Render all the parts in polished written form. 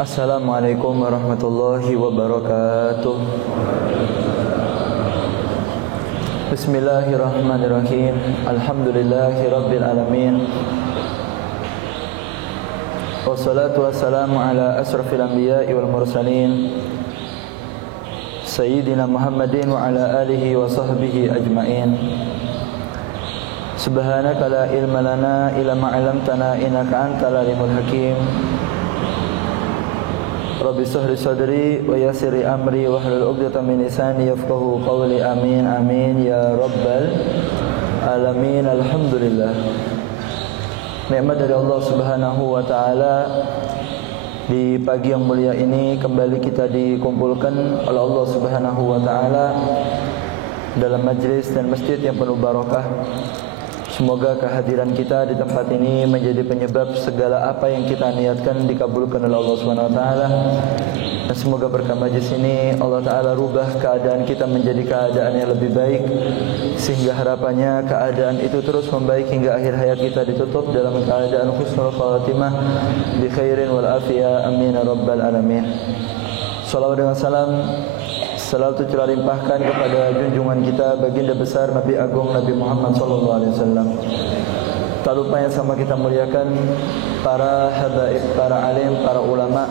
Assalamualaikum warahmatullahi wabarakatuh. Bismillahirrahmanirrahim. Alhamdulillahi rabbil alamin. Wassalatu wassalamu ala asrafil anbiya'i wal mursalin Sayyidina Muhammadin wa ala alihi wa sahbihi ajma'in. Subhanaka la ilma lana illa ma 'allamtana innaka antal alimul hakim. Rabbi shrah li sadri wa yassir li amri wahlul 'uqdatam min lisani yafqahu qawli. Amin amin ya rabbal alamin. Alhamdulillah. Nikmat dari Allah Subhanahu wa taala, di pagi yang mulia ini kembali kita dikumpulkan oleh Allah Subhanahu wa taala dalam majlis dan masjid yang penuh barakah. Semoga kehadiran kita di tempat ini menjadi penyebab segala apa yang kita niatkan dikabulkan oleh Allah Subhanahu wa taala. Dan semoga berkah majlis ini Allah taala rubah keadaan kita menjadi keadaan yang lebih baik, sehingga harapannya keadaan itu terus membaik hingga akhir hayat kita ditutup dalam keadaan husnul khatimah bi khairin wal afiyah. Amin ya rabbal alamin. Salawat dengan salam selalu tercurah limpahkan kepada junjungan kita baginda besar Nabi Agung Nabi Muhammad SAW. Tak lupa yang sama kita muliakan para habaib, para alim, para ulama,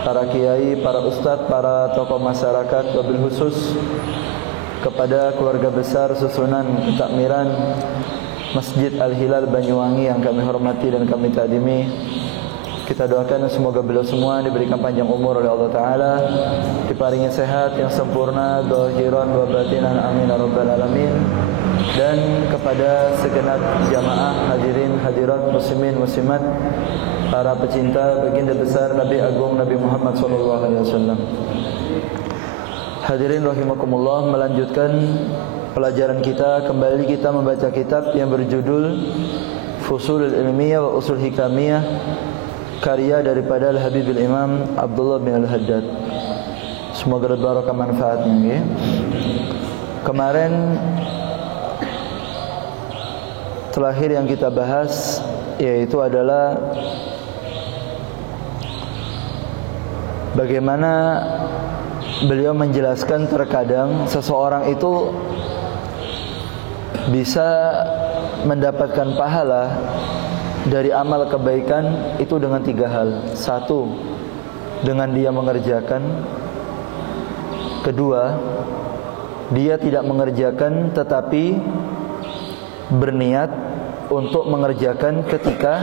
para kiai, para ustadz, para tokoh masyarakat, wabil khusus kepada keluarga besar susunan ketakmiran Masjid Al-Hilal Banyuwangi yang kami hormati dan kami takdimi. Kita doakan semoga beliau semua diberikan panjang umur oleh Allah Ta'ala, diparingi sehat yang sempurna, zahiran wa batinan, amin ya rabbal alamin. Dan kepada segenap jamaah hadirin hadirat muslimin muslimat, para pecinta baginda besar Nabi Agung Nabi Muhammad SAW. Hadirin rahimakumullah, melanjutkan pelajaran kita. Kembali kita membaca kitab yang berjudul Fusulul Ilmiyah wa Usul Hikamiyah, karya daripada Al-Habib Al-Imam Abdullah bin Al-Haddad. Semoga berbarokah manfaatnya ya. Kemarin terakhir yang kita bahas yaitu adalah bagaimana beliau menjelaskan terkadang seseorang itu bisa mendapatkan pahala dari amal kebaikan itu dengan tiga hal. Satu, dengan dia mengerjakan. Kedua, dia tidak mengerjakan tetapi berniat untuk mengerjakan ketika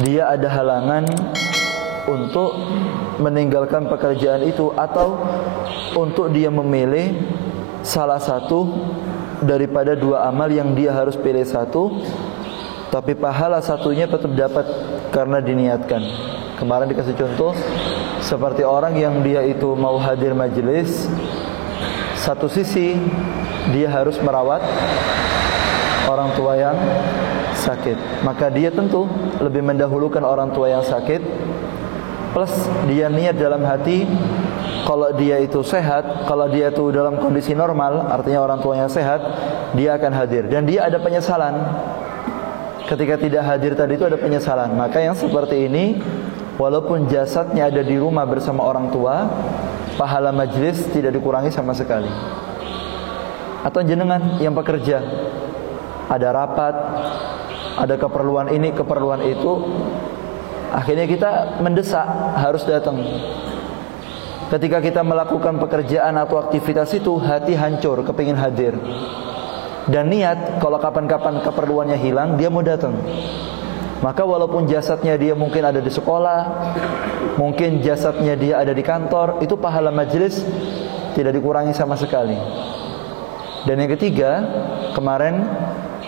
dia ada halangan untuk meninggalkan pekerjaan itu, atau untuk dia memilih salah satu daripada dua amal yang dia harus pilih satu, tapi pahala satunya tetap dapat karena diniatkan. Kemarin dikasih contoh seperti orang yang dia itu mau hadir majelis, satu sisi dia harus merawat orang tua yang sakit, maka dia tentu lebih mendahulukan orang tua yang sakit. Plus dia niat dalam hati, kalau dia itu sehat, kalau dia itu dalam kondisi normal, artinya orang tua yang sehat, dia akan hadir. Dan dia ada penyesalan ketika tidak hadir tadi, itu ada penyesalan. Maka yang seperti ini, walaupun jasadnya ada di rumah bersama orang tua, pahala majlis tidak dikurangi sama sekali. Atau jenengan yang pekerja, ada rapat, ada keperluan ini, keperluan itu, akhirnya kita mendesak harus datang. Ketika kita melakukan pekerjaan atau aktivitas itu, hati hancur, kepingin hadir, dan niat kalau kapan-kapan keperluannya hilang, dia mau datang. Maka walaupun jasadnya dia mungkin ada di sekolah, mungkin jasadnya dia ada di kantor, itu pahala majelis tidak dikurangi sama sekali. Dan yang ketiga, kemarin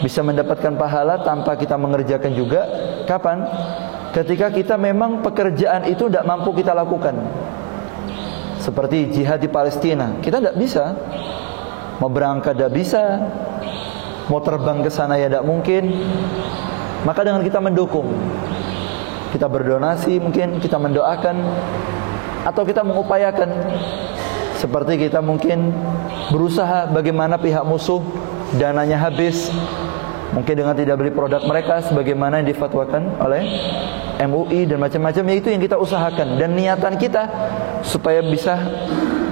bisa mendapatkan pahala tanpa kita mengerjakan juga. Kapan? Ketika kita memang pekerjaan itu tidak mampu kita lakukan. Seperti jihad di Palestina, kita tidak bisa. Mau berangkat tidak bisa, mau terbang ke sana ya tidak mungkin. Maka dengan kita mendukung, kita berdonasi, mungkin kita mendoakan, atau kita mengupayakan. Seperti kita mungkin berusaha bagaimana pihak musuh dananya habis, mungkin dengan tidak beli produk mereka sebagaimana yang difatwakan oleh MUI dan macam-macam, yaitu yang kita usahakan dan niatan kita supaya bisa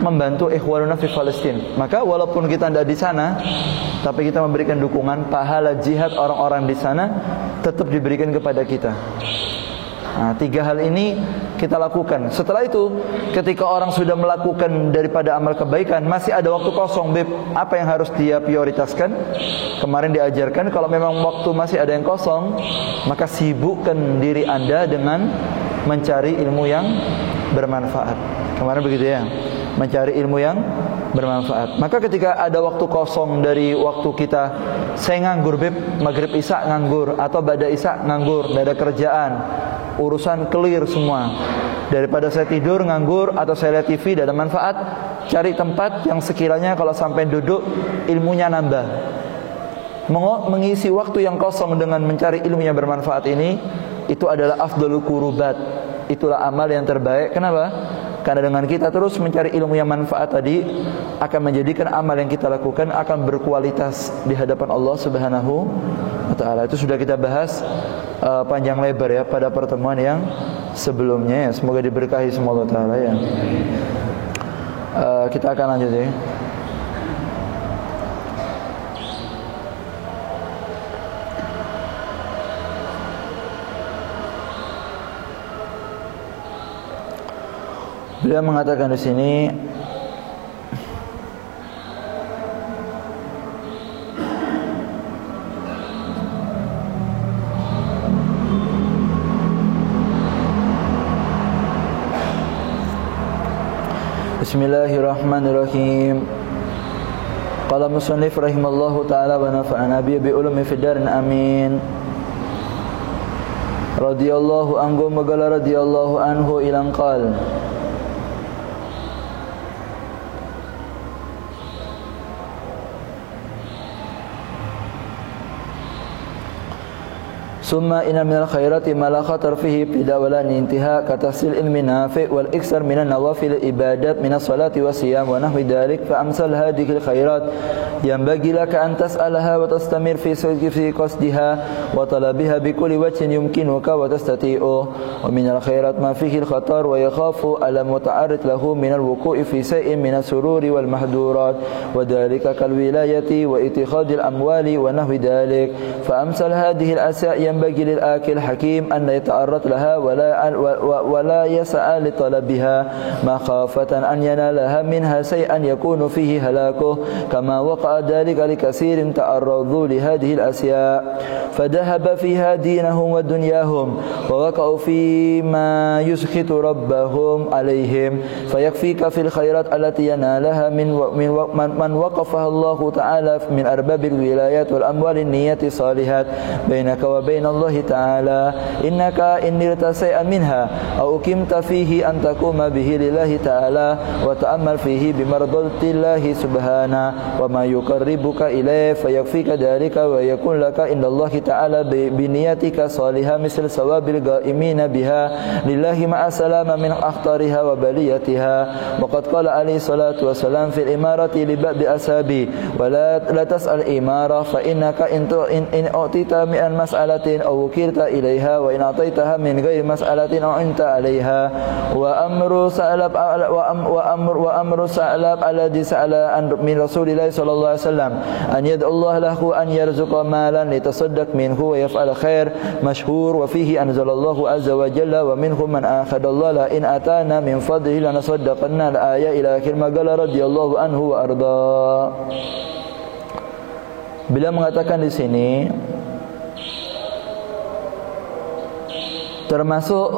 membantu ikhwanuna fi Palestina. Maka walaupun kita tidak di sana, tapi kita memberikan dukungan, pahala jihad orang-orang di sana tetap diberikan kepada kita. Nah, 3 hal ini kita lakukan. Setelah itu, ketika orang sudah melakukan daripada amal kebaikan, masih ada waktu kosong, Beb, apa yang harus dia prioritaskan? Kemarin diajarkan, kalau memang waktu masih ada yang kosong, maka sibukkan diri Anda dengan mencari ilmu yang bermanfaat. Kemarin begitu ya, mencari ilmu yang bermanfaat. Maka ketika ada waktu kosong dari waktu kita, saya nganggur, Beb, maghrib isya nganggur, atau ba'da isya nganggur, tidak ada kerjaan, urusan clear semua, daripada saya tidur nganggur atau saya lihat TV tidak ada manfaat, cari tempat yang sekiranya kalau sampai duduk ilmunya nambah. Mengisi waktu yang kosong dengan mencari ilmu yang bermanfaat ini, itu adalah afdalul qurubat, itulah amal yang terbaik. Kenapa? Karena dengan kita terus mencari ilmu yang manfaat tadi, akan menjadikan amal yang kita lakukan akan berkualitas di hadapan Allah Subhanahu wa ta'ala. Itu sudah kita bahas panjang lebar ya pada pertemuan yang sebelumnya ya. Semoga diberkahi semua Allah ta'ala ya. Kita akan lanjut ya. Beliau mengatakan di sini, Bismillahirrahmanirrahim. Qala musannif rahimallahu ta'ala wa nafa'ana bi ulumi fid darin amin. Radhiyallahu anhu magala radhiyallahu anhu ilan qala Summa inna minal khairati ma la khatar fihi ibtida wa la intiha ka tahsil ilmi nafi' wal iksar minan nawafil ibadat minas salati wasiyam wa nahwi dhalik fa amsal hadhihi al khairat yanbaghi laka an tas'alaha wa tastamir fi qasdiha wa talabiha bi kulli wajhin yumkinuka wa tastati'u wa minal khairat ma fihi al khatar wa yakhafu ala muta'arrid lahu min al wuqu'i fi shay'in min as-sururi wal mahdurat wa dhalika kal wilayati wa ittikhadil amwali wa nahwi dhalik fa amsal hadhihi al asya' ينبغي للآكل حكيم أن يتعرض لها ولا يسعى لطلبها مخافة أن ينالها منها شيئا يكون فيه هلاكه كما وقع ذلك لكثير تعرضوا لهذه الأشياء فذهب فيها دينهم ودنياهم ووقعوا فيما يسخط ربهم عليهم فيكفيك في الخيرات التي ينالها من وقفها الله تعالى من أرباب الولايات والأموال النية الصالحات بينك وبين الله تعالى إنك إن نلت شيئا منها أو أقمت فيه أن تقوم به لله تعالى وتأمل فيه بمرضاة الله سبحانه وما يقربك إليه فيكفيك ذلك ويكون لك إن الله تعالى بنيتك صالحة مثل ثواب القائمين بها لله مع السلامة من أخطارها وبليتها وقد قال عليه الصلاة والسلام في الإمارة لبعض أصحابه ولا تسأل إمارة فإنك إن أعطيت من مسألة أو وكلت إليها وإن أعطيتها من غير مسألة أعنت عليها وأمر سألب الذي سأل من رسول الله صلى الله عليه وسلم أن يدعو الله له أن يرزق مالا ليتصدق منه ويفعل خير مشهور وفيه أنزل الله عز وجل ومنهم من آخذ الله لئن أتانا من فضله لنصدقن الآية إلى آخر ما قال رضي الله عنه وأرضاه. Bila mengatakan di sini termasuk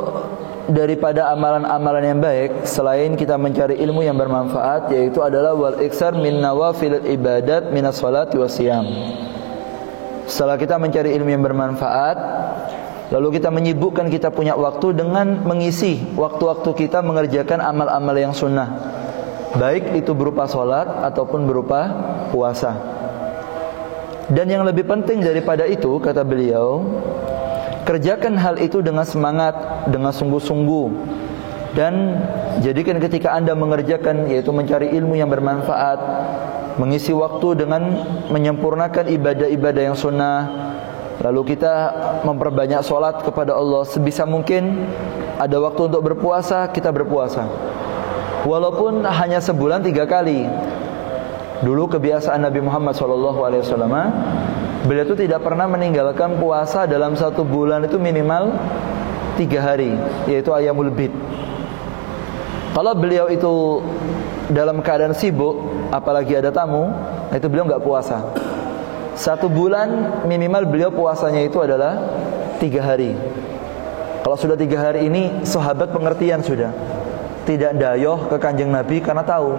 daripada amalan-amalan yang baik selain kita mencari ilmu yang bermanfaat, yaitu adalah wal iksar min nawafil ibadat minas salati wasiyam. Setelah kita mencari ilmu yang bermanfaat, lalu kita menyibukkan kita punya waktu dengan mengisi waktu-waktu kita mengerjakan amal-amal yang sunnah, baik itu berupa sholat ataupun berupa puasa. Dan yang lebih penting daripada itu, kata beliau, kerjakan hal itu dengan semangat, dengan sungguh-sungguh. Dan jadikan ketika Anda mengerjakan, yaitu mencari ilmu yang bermanfaat, mengisi waktu dengan menyempurnakan ibadah-ibadah yang sunnah, Lalu kita memperbanyak sholat kepada Allah. Sebisa mungkin ada waktu untuk berpuasa, kita berpuasa. Walaupun hanya sebulan 3 kali. Dulu kebiasaan Nabi Muhammad SAW, beliau itu tidak pernah meninggalkan puasa dalam 1 bulan itu minimal 3 hari, yaitu Ayyamul Bid. Kalau beliau itu dalam keadaan sibuk, apalagi ada tamu, itu beliau nggak puasa. 1 bulan minimal beliau puasanya itu adalah 3 hari. Kalau sudah 3 hari ini, sahabat pengertian sudah, tidak dayoh ke kanjeng Nabi karena tahu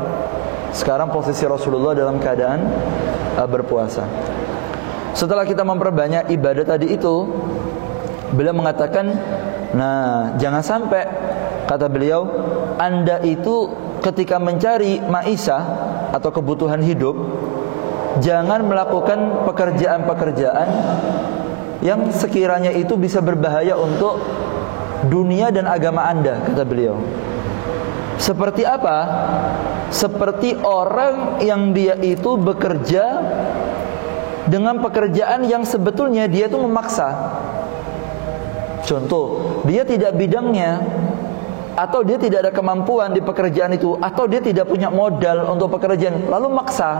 sekarang posisi Rasulullah dalam keadaan berpuasa. Setelah kita memperbanyak ibadah tadi itu, beliau mengatakan, nah jangan sampai, kata beliau, Anda itu ketika mencari maisha atau kebutuhan hidup, jangan melakukan pekerjaan-pekerjaan yang sekiranya itu bisa berbahaya untuk dunia dan agama Anda, kata beliau. Seperti apa? Seperti orang yang dia itu bekerja dengan pekerjaan yang sebetulnya dia itu memaksa. Contoh, dia tidak bidangnya, atau dia tidak ada kemampuan di pekerjaan itu, atau dia tidak punya modal untuk pekerjaan, lalu maksa.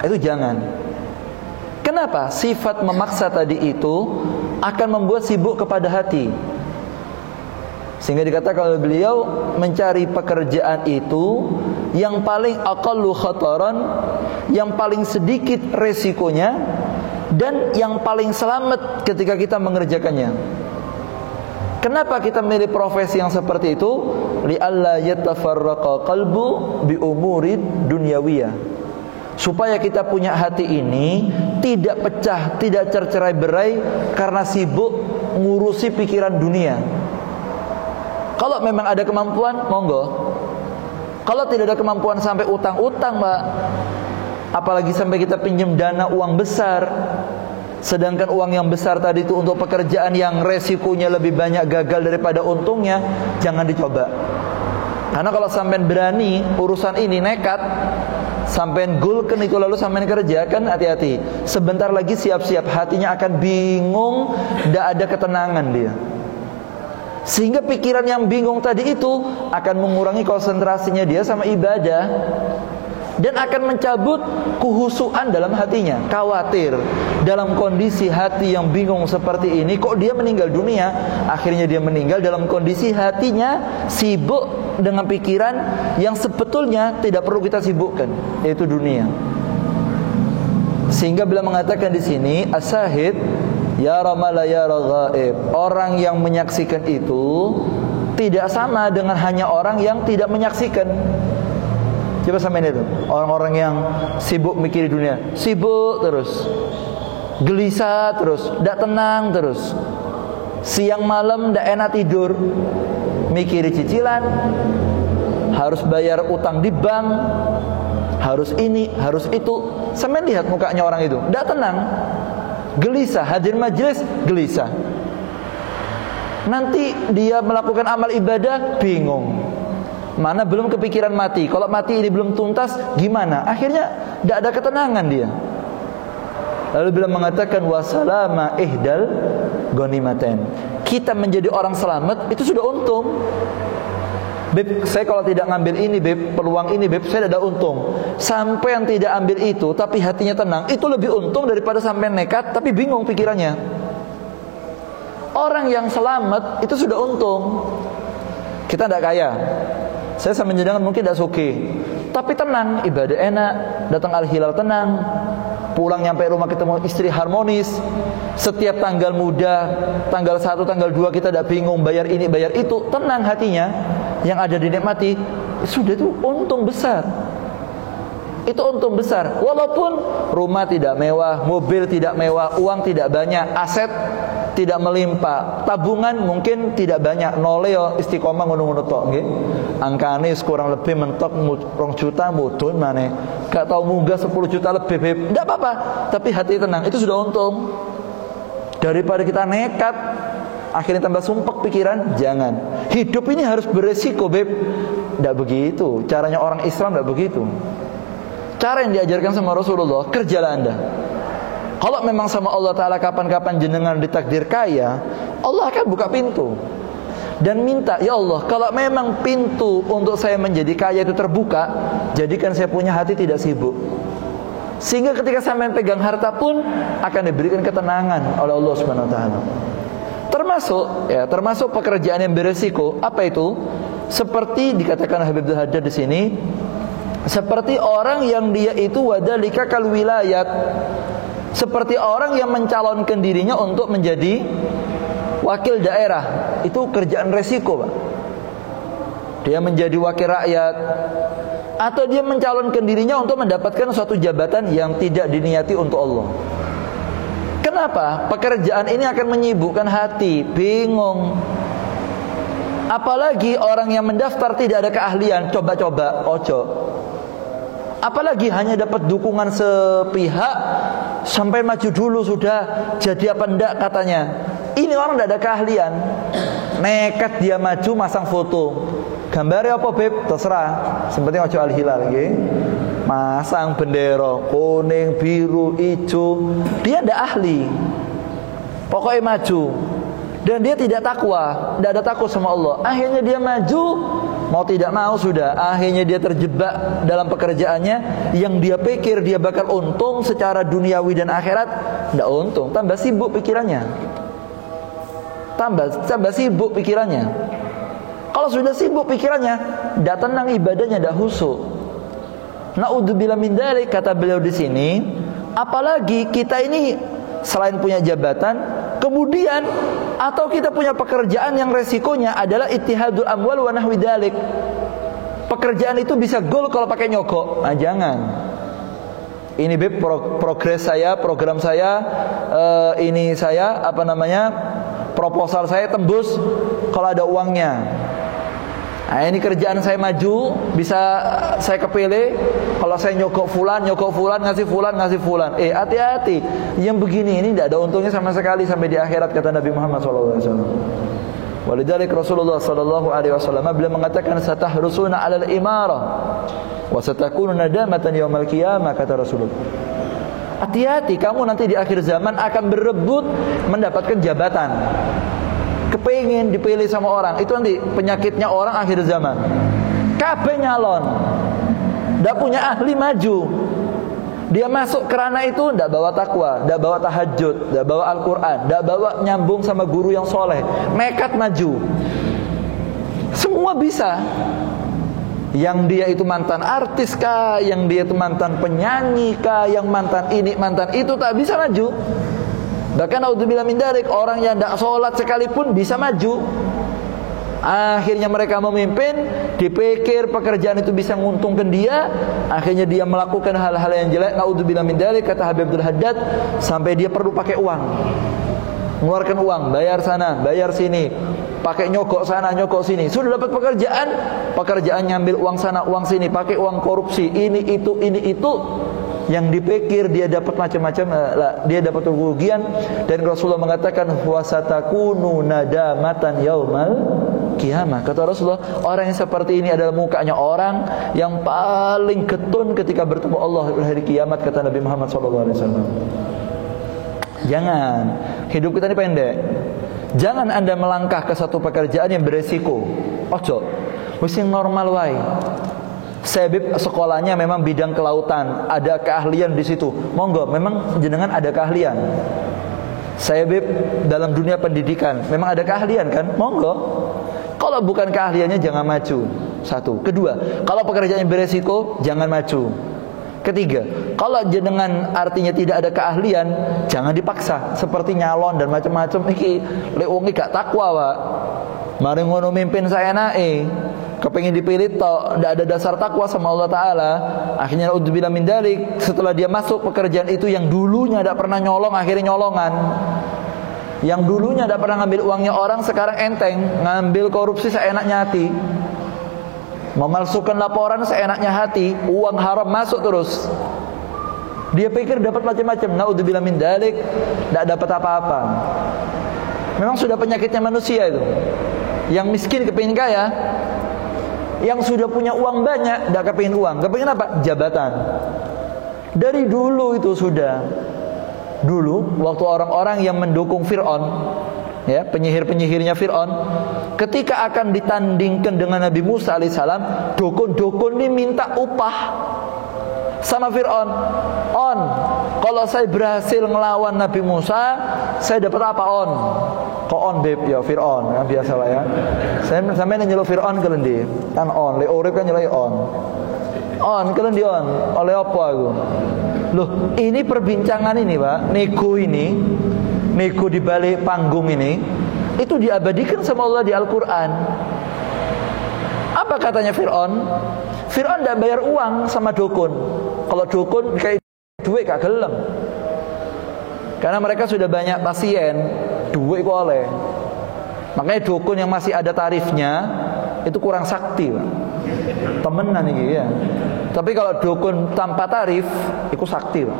Itu jangan. Kenapa? Sifat memaksa tadi itu akan membuat sibuk kepada hati. Sehingga dikatakan oleh beliau, mencari pekerjaan itu yang paling aqallu khataran, yang paling sedikit resikonya, dan yang paling selamat ketika kita mengerjakannya. Kenapa kita memilih profesi yang seperti itu? Li'alla yatafarraqa qalbu bi umuri dunyawiyah. Supaya kita punya hati ini tidak pecah, tidak tercerai-berai karena sibuk ngurusi pikiran dunia. Kalau memang ada kemampuan, monggo. Kalau tidak ada kemampuan sampai utang-utang, Mbak, apalagi sampai kita pinjam dana uang besar, sedangkan uang yang besar tadi itu untuk pekerjaan yang resikonya lebih banyak gagal daripada untungnya, jangan dicoba. Karena kalau sampean berani urusan ini nekat, sampean gulkan itu lalu sampean kerjakan, hati-hati. Sebentar lagi siap-siap hatinya akan bingung, tidak ada ketenangan dia. Sehingga pikiran yang bingung tadi itu akan mengurangi konsentrasinya dia sama ibadah, dan akan mencabut kehusuan dalam hatinya. Khawatir dalam kondisi hati yang bingung seperti ini, kok dia meninggal dunia. Akhirnya dia meninggal dalam kondisi hatinya sibuk dengan pikiran yang sebetulnya tidak perlu kita sibukkan, yaitu dunia. Sehingga bila mengatakan di sini as-sahid yara ma la yara ghaib, orang yang menyaksikan itu tidak sama dengan hanya orang yang tidak menyaksikan. Coba sampein itu, orang-orang yang sibuk mikir dunia, sibuk terus, gelisah terus, tidak tenang terus, siang malam tidak enak tidur, mikir cicilan, harus bayar utang di bank, harus ini, harus itu. Sampein lihat mukanya orang itu, tidak tenang, gelisah, hadir majelis gelisah. Nanti dia melakukan amal ibadah bingung, mana belum kepikiran mati. Kalau mati ini belum tuntas gimana? Akhirnya tidak ada ketenangan dia. Lalu beliau mengatakan wasalama ihdal ghanimatain, kita menjadi orang selamat itu sudah untung. Beb, saya kalau tidak ngambil ini, beb, peluang ini, beb, saya tidak ada untung. Sampai yang tidak ambil itu tapi hatinya tenang, itu lebih untung daripada sampai nekat tapi bingung pikirannya. Orang yang selamat itu sudah untung. Kita tidak kaya, saya sama jenengan mungkin tidak suki, tapi tenang, ibadah enak, datang al-hilal tenang, pulang nyampe rumah ketemu istri harmonis. Setiap tanggal muda, tanggal 1, tanggal 2 kita tidak bingung bayar ini, bayar itu, tenang hatinya. Yang ada dinikmati, sudah itu untung besar. Itu untung besar. Walaupun rumah tidak mewah, mobil tidak mewah, uang tidak banyak, aset tidak melimpah, tabungan mungkin tidak banyak, noleo istiqomah ngono-ngono tok nggih. Angkane kurang lebih mentok 2 juta mudun maneh. Gak tahu munggah 10 juta lebih, beb. Enggak apa-apa, tapi hati tenang, itu sudah untung. Daripada kita nekat akhirnya tambah sumpek pikiran, jangan. Hidup ini harus beresiko, beb. Tidak begitu. Caranya orang Islam tidak begitu. Cara yang diajarkan sama Rasulullah, kerjalah Anda. Kalau memang sama Allah Ta'ala kapan-kapan jenengan ditakdir kaya, Allah akan buka pintu dan minta, ya Allah, kalau memang pintu untuk saya menjadi kaya itu terbuka, jadikan saya punya hati tidak sibuk, sehingga ketika saya pegang harta pun akan diberikan ketenangan oleh Allah Subhanahu Wa Ta'ala. Termasuk pekerjaan yang beresiko. Apa itu? Seperti dikatakan Habib Abdul Haddad di sini, seperti orang yang dia itu wadalika kal wilayat, seperti orang yang mencalonkan dirinya untuk menjadi wakil daerah. Itu kerjaan resiko, Pak. Dia menjadi wakil rakyat, atau dia mencalonkan dirinya untuk mendapatkan suatu jabatan yang tidak diniati untuk Allah. Kenapa? Pekerjaan ini akan menyibukkan hati, bingung. Apalagi orang yang mendaftar tidak ada keahlian, coba-coba, ojo. Apalagi hanya dapat dukungan sepihak, sampai maju dulu sudah jadi apa enggak katanya. Ini orang tidak ada keahlian, nekat dia maju masang foto. Gambarnya apa beb? Terserah. Seperti ojo al-hilal gitu. Masang bendera kuning, biru, hijau. Dia tidak ahli, pokoknya maju. Dan dia tidak takwa, tidak ada takut sama Allah. Akhirnya dia maju, mau tidak mau sudah. Akhirnya dia terjebak dalam pekerjaannya yang dia pikir dia bakal untung secara duniawi dan akhirat. Tidak untung, tambah sibuk pikirannya. Tambah sibuk pikirannya. Kalau sudah sibuk pikirannya, tidak tenang ibadahnya, tidak khusyuk. Na'udzubillah min dzalik, kata beliau di sini. Apalagi kita ini selain punya jabatan, kemudian atau kita punya pekerjaan yang resikonya adalah ittihadul amwal wa nahwi dzalik. Pekerjaan itu bisa goal kalau pakai nyogok. Nah, jangan. Ini beb, progres saya, program saya, ini saya, proposal saya tembus kalau ada uangnya. Nah, ini kerjaan saya maju, bisa saya kepilih kalau saya nyogok fulan, ngasih fulan. Hati-hati. Yang begini ini tidak ada untungnya sama sekali sampai di akhirat, kata Nabi Muhammad SAW. Walidzalik Rasulullah SAW beliau mengatakan, satahrusuna 'alal imarah wa satakunu nadamatan yaumal qiyamah, kata Rasulullah. Hati-hati, kamu nanti di akhir zaman akan berebut mendapatkan jabatan. Kepingin dipilih sama orang. Itu nanti penyakitnya orang akhir zaman. Kabeh nyalon, tidak punya ahli maju. Dia masuk kerana itu tidak bawa takwa, tidak bawa tahajud, tidak bawa Al-Quran, tidak bawa nyambung sama guru yang soleh. Nekat maju. Semua bisa. Yang dia itu mantan artis kah, yang dia itu mantan penyanyi kah, yang mantan ini, mantan itu, tak bisa maju. Bahkan naudzubillah min dzalik, orang yang tidak sholat sekalipun bisa maju. Akhirnya mereka memimpin, dipikir pekerjaan itu bisa menguntungkan dia, akhirnya dia melakukan hal-hal yang jelek. Naudzubillah min dzalik, kata Habib Abdul Haddad, sampai dia perlu pakai uang, mengeluarkan uang, bayar sana, bayar sini, pakai nyogok sana, nyogok sini. Sudah dapat pekerjaan ngambil uang sana, uang sini, pakai uang korupsi, ini itu. Yang dipikir dia dapat macam-macam, dia dapat kerugian. Dan Rasulullah mengatakan, wasatakunu nadamatan yaumal qiyamah. Kata Rasulullah, orang yang seperti ini adalah mukanya orang yang paling getun ketika bertemu Allah di hari kiamat, kata Nabi Muhammad SAW. Jangan, hidup kita ini pendek. Jangan Anda melangkah ke satu pekerjaan yang beresiko. Ojo, mesti normal wae. Saya sekolahnya memang bidang kelautan, ada keahlian di situ. Monggo, memang jenengan ada keahlian. Saya dalam dunia pendidikan, memang ada keahlian kan? Monggo. Kalau bukan keahliannya jangan maju. Satu. Kedua, kalau pekerjaan yang beresiko jangan maju. Ketiga, kalau jenengan artinya tidak ada keahlian, jangan dipaksa seperti nyalon dan macam-macam. Iki lek wong gak takwa, Pak. Mari ngono mimpin saya kepengin dipilih toh, tidak ada dasar takwa sama Allah Ta'ala. Akhirnya naudzubillah min dzalik, setelah dia masuk pekerjaan itu yang dulunya tidak pernah nyolong, akhirnya nyolongan. Yang dulunya tidak pernah ngambil uangnya orang, sekarang enteng ngambil korupsi seenaknya hati, memalsukan laporan seenaknya hati, uang haram masuk terus. Dia pikir dapat macam-macam. Naudzubillah min dzalik, tidak dapat apa-apa. Memang sudah penyakitnya manusia itu. Yang miskin kepingin kaya, yang sudah punya uang banyak tidak kepingin uang. Kepingin apa? Jabatan. Dari dulu itu sudah. dulu waktu orang-orang yang mendukung Fir'aun, ya, penyihir-penyihirnya Fir'aun, ketika akan ditandingkan dengan Nabi Musa alaihissalam, dukun-dukun ini minta upah sama Fir'aun. Kalau saya berhasil ngelawan Nabi Musa, saya dapat apa on? Kok on beb ya Fir'aun, ya, biasa lah ya. Saya sampai nyeluk Fir'aun kelendi, kan on, le urip kan nyeluk on. On kelendi on, oleh apa aku? Loh, ini perbincangan ini Pak, nego di balik panggung ini, itu diabadikan sama Allah di Al-Quran. Apa katanya Fir'aun? Fir'aun tidak bayar uang sama dukun. Kalau dukun kayak duit gak gelem, karena mereka sudah banyak pasien, duit kok oleh. Makanya dukun yang masih ada tarifnya itu kurang sakti Pak. Temenan ini ya. Tapi kalau dukun tanpa tarif itu sakti Pak.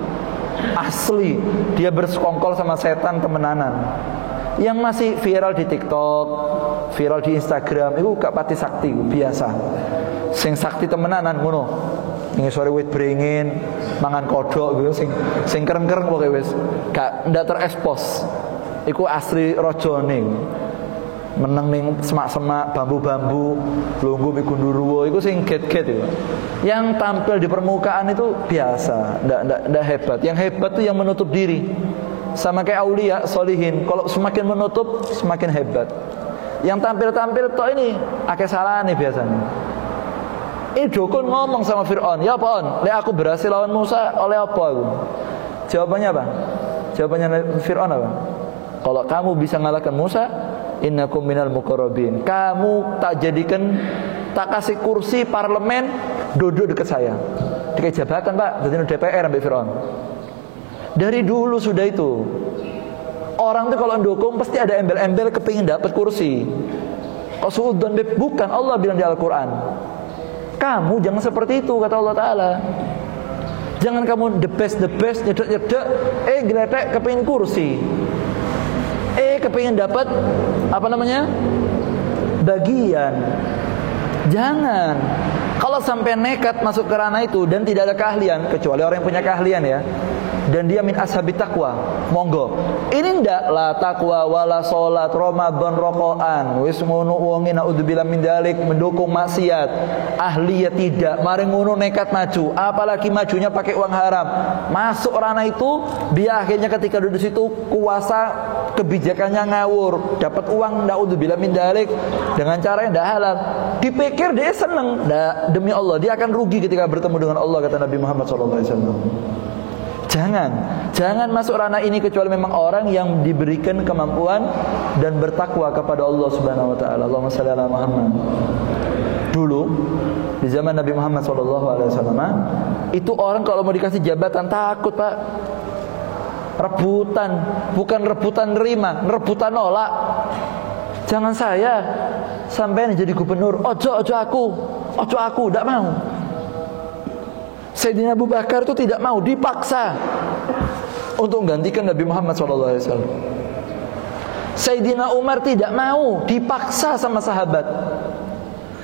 Asli, dia bersekongkol sama setan temenanan. Yang masih viral di TikTok, viral di Instagram, itu gak pati sakti, biasa. Sing sakti temenanan ngono. Ini sore wit beringin, mangan kodok gitu, sing keren-keren pokoknya wis, gak ndak terekspos. Iku asli rojone. Meneng ning semak-semak, bambu-bambu, lungguh iku Gundurwo, iku sing get-get itu. Yang tampil di permukaan itu biasa, ndak hebat. Yang hebat itu yang menutup diri. Sama kayak aulia, solihin. Kalau semakin menutup, semakin hebat. Yang tampil-tampil toh ini akeh salah nih biasanya. Dukun ngomong sama Fir'aun, ya apa on? Le aku berhasil lawan Musa, oleh apa aku? Jawabannya apa? Jawabannya Fir'aun apa? Kalau kamu bisa ngalahkan Musa, innakum minal muqarrabin. Kamu tak jadikan, tak kasih kursi parlemen, duduk dekat saya. Dikasih jabatan Pak, jadi DPR ambil Fir'aun. Dari dulu sudah itu. Orang tuh kalau mendukung pasti ada embel-embel kepingin dapat kursi. Qasuudzon bukan, Allah bilang di Al-Quran. Kamu jangan seperti itu, kata Allah Ta'ala. Jangan kamu the best, nyedek-nyedek, geletek kepingin kursi, kepingin dapat apa namanya, bagian. Jangan. Kalau sampai nekat masuk ke ranah itu dan tidak ada keahlian, kecuali orang yang punya keahlian ya, dan dia min ashabi taqwa, monggo. Ini ndak la taqwa wala salat Ramadan rokoan wis ngono wonge naudzubillah min dalik, mendukung maksiat, ahli ya tidak, mari ngono nekat maju, apalagi majunya pakai uang haram, masuk ranah itu, dia akhirnya ketika duduk situ kuasa kebijakannya ngawur, dapat uang naudzubillah min dalik dengan cara yang ndak halal, dipikir dia seneng, demi Allah dia akan rugi ketika bertemu dengan Allah, kata Nabi Muhammad SAW. Jangan masuk ranah ini kecuali memang orang yang diberikan kemampuan dan bertakwa kepada Allah Subhanahu wa taala. Allahumma shalli ala Muhammad. Dulu di zaman Nabi Muhammad SAW itu orang kalau mau dikasih jabatan takut Pak. Rebutan, bukan rebutan nerima, rebutan nolak. Jangan saya sampai jadi gubernur, ojo aku, tidak mau. Sayyidina Abu Bakar itu tidak mau, dipaksa untuk menggantikan Nabi Muhammad SAW. Sayyidina Umar tidak mau, dipaksa sama sahabat,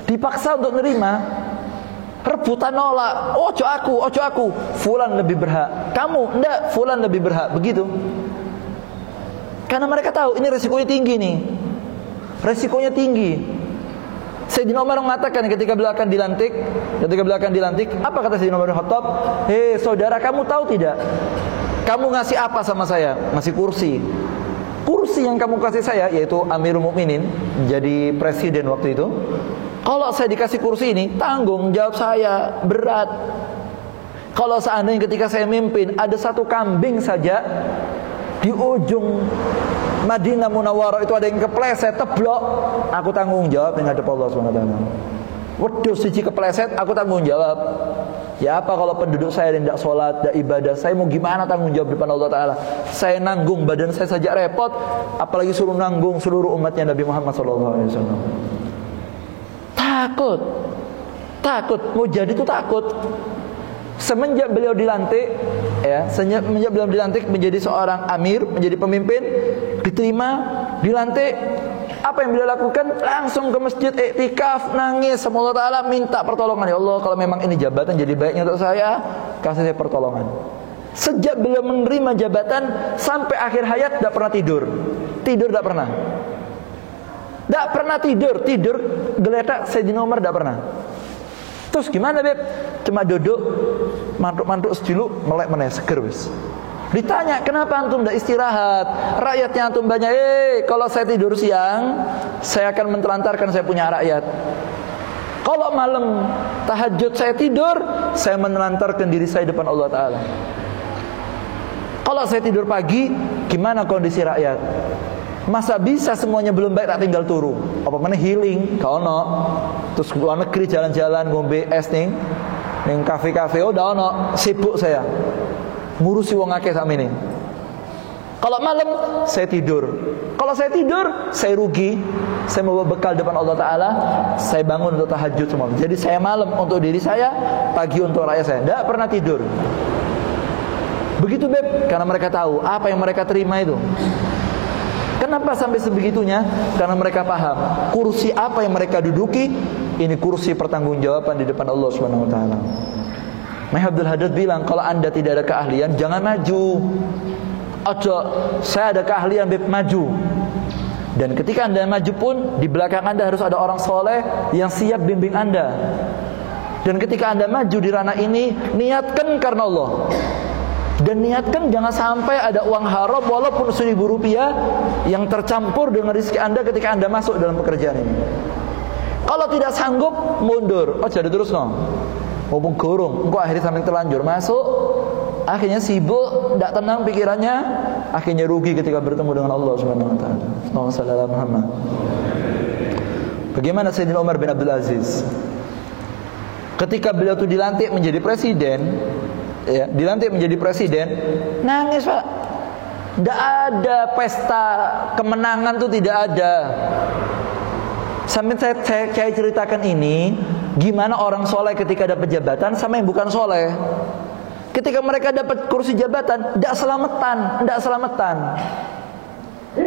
dipaksa untuk nerima. Rebutan nolak, ojo aku, fulan lebih berhak, kamu enggak, fulan lebih berhak, begitu. Karena mereka tahu ini resikonya tinggi nih, resikonya tinggi. Sayyidina Umar mengatakan ketika beliau akan dilantik, apa kata Sayyidina Umar bin Khattab? Hei saudara, kamu tahu tidak, kamu ngasih apa sama saya? Ngasih kursi. Kursi yang kamu kasih saya yaitu Amirul Mukminin, jadi presiden waktu itu. Kalau saya dikasih kursi ini, tanggung jawab saya berat. Kalau seandainya ketika saya mimpin ada satu kambing saja di ujung Madinah Munawwarah itu ada yang kepleset, teblok, aku tanggung jawab dengan hadap Allah SWT. Wedhus siji kepleset, aku tanggung jawab. Ya apa kalau penduduk saya yang tidak sholat, tidak ibadah, saya mau gimana tanggung jawab di depan Allah Ta'ala? Saya nanggung badan saya saja repot, apalagi suruh nanggung seluruh umatnya Nabi Muhammad SAW. Takut, mau jadi itu takut. Semenjak beliau dilantik, semenjak beliau dilantik menjadi seorang amir, menjadi pemimpin, diterima, dilantik, apa yang beliau lakukan? Langsung ke masjid, iktikaf, nangis sama Allah Ta'ala, minta pertolongan. Ya Allah, kalau memang ini jabatan jadi baiknya untuk saya, kasih saya pertolongan. Sejak beliau menerima jabatan sampai akhir hayat tidak pernah tidur. Tidur tidak pernah. Tidak pernah tidur geletak Sayyidina Umar tidak pernah. Terus gimana Beb? Cuma duduk, mantuk-mantuk sedulu, melek meneh seger wis. Ditanya, kenapa antum tidak istirahat? Rakyatnya antum banyak. Kalau saya tidur siang, saya akan mentelantarkan saya punya rakyat. Kalau malam tahajud saya tidur, saya menelantarkan diri saya depan Allah Ta'ala. Kalau saya tidur pagi, gimana kondisi rakyat? Masa bisa semuanya belum baik tak tinggal turu? Apa mana healing? Kau no. Terus luar negeri jalan-jalan ngombe es ning kafe-kafe, oh dah no. Sibuk saya ngurusi wong akeh sak mene. Kalau malam saya tidur. Kalau saya tidur, saya rugi. Saya mau bekal depan Allah Ta'ala. Saya bangun untuk tahajud semua. Jadi saya malam untuk diri saya, pagi untuk rakyat saya. Tidak pernah tidur. Begitu Beb, karena mereka tahu apa yang mereka terima itu. Kenapa sampai sebegitunya? Karena mereka paham kursi apa yang mereka duduki, ini kursi pertanggungjawaban di depan Allah Subhanahu wa taala. Syekh Abdul Haddad bilang, kalau Anda tidak ada keahlian, jangan maju. Ojo, saya ada keahlian Beb, maju. Dan ketika Anda maju pun, di belakang Anda harus ada orang soleh yang siap bimbing Anda. Dan ketika Anda maju di ranah ini, niatkan karena Allah. Dan niatkan jangan sampai ada uang haram walaupun Rp1.000 yang tercampur dengan rezeki Anda ketika Anda masuk dalam pekerjaan ini. Kalau tidak sanggup, mundur. Oh jadi terus no. Ngomong gorong, engkau akhirnya sampai terlanjur masuk, akhirnya sibuk, tidak tenang pikirannya, akhirnya rugi ketika bertemu dengan Allah Subhanahu wa taala. Allahumma shalli ala Muhammad. Bagaimana Sayyidina Umar bin Abdul Aziz? Ketika beliau itu dilantik menjadi presiden, ya, dilantik menjadi presiden, nangis Pak. Tidak ada pesta kemenangan tuh tidak ada. Sampai saya ceritakan ini, gimana orang soleh ketika dapat jabatan sama yang bukan soleh. Ketika mereka dapat kursi jabatan, tidak selamatan.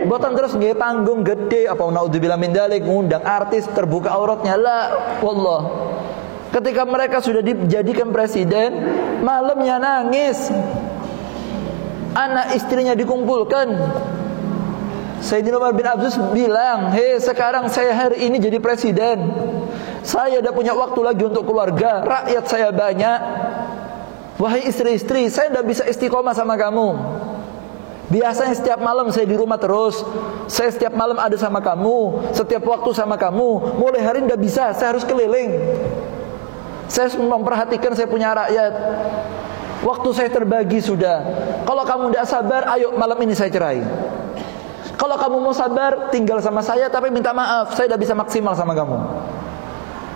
Buatan terus nggih panggung gede, apa naudzubillah min dzalik, ngundang artis terbuka auratnya, la wallah. Ketika mereka sudah dijadikan presiden, malamnya nangis. Anak istrinya dikumpulkan. Sayyidina Umar bin Abdul bilang, "Hei, sekarang saya hari ini jadi presiden. Saya tidak punya waktu lagi untuk keluarga, rakyat saya banyak. Wahai istri-istri, saya tidak bisa istiqomah sama kamu. Biasanya setiap malam saya di rumah terus. Saya setiap malam ada sama kamu, setiap waktu sama kamu. Mulai hari ini tidak bisa, saya harus keliling. Saya harus memperhatikan saya punya rakyat. Waktu saya terbagi sudah. Kalau kamu tidak sabar, ayo malam ini saya cerai. Kalau kamu mau sabar, tinggal sama saya, tapi minta maaf, saya tidak bisa maksimal sama kamu."